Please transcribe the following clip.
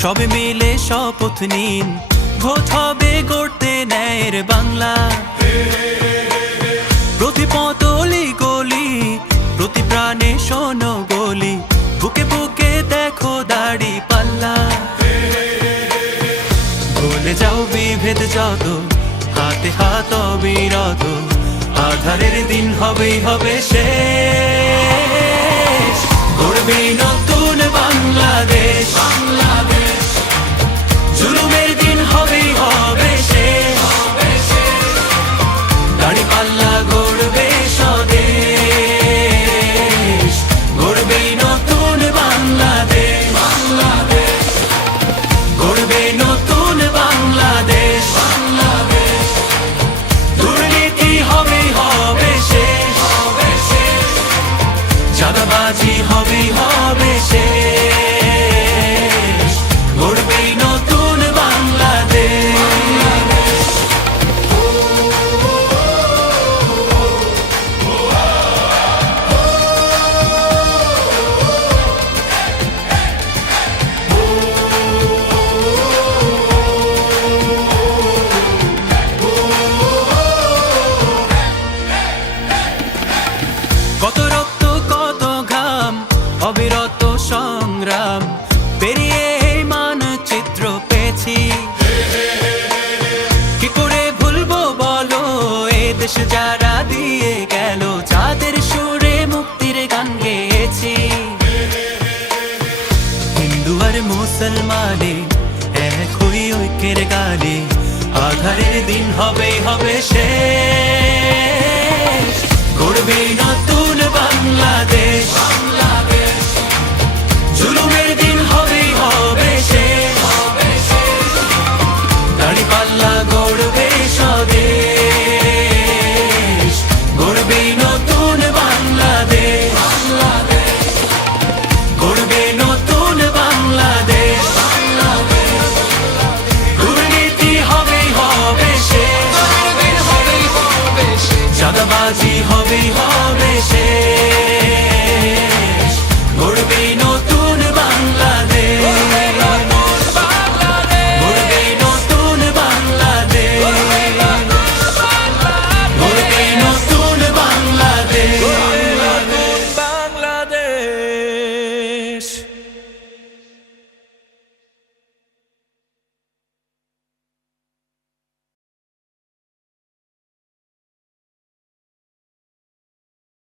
সবে মিলে শপথ নিন, ভোট হবে গড়তে ন্যায়ের বাংলা। প্রতি পতলি গলি, প্রতি প্রাণে শোনো বলি, বুকে বুকে দেখো দাড়ি পাল্লা। ভুলে যাও বিভেদ যত, হাতে হাত অবিরত, আধারের দিন হবেই হবে শেষ। গড়বে নতুন বাংলাদেশ, জুলুমের দিন হবেই হবে শেষ। দাড়ি পাল্লা গড়বে স্বদেশ, গড়বে নতুন বাংলাদেশ, গড়বে নতুন বাংলাদেশ। দুর্নীতি হবেই হবে শেষ, চাঁদাবাজি হবেই হবে শেষ। গড়বে নতুন বাংলাদেশ। কত রক্ত কত ঘাম, অবিরত সংগ্রাম পেরিয়ে এই মানচিত্র পেয়েছি। কি করে ভুলবো বলো এ দেশ যারা দিয়ে গেল, যাদের সুরে মুক্তির গান গেয়েছি। হিন্দু আর মুসলমানে এক হই ঐক্যের গানে, আধারের দিন হবে হবে শেষ। গড়বে নতুন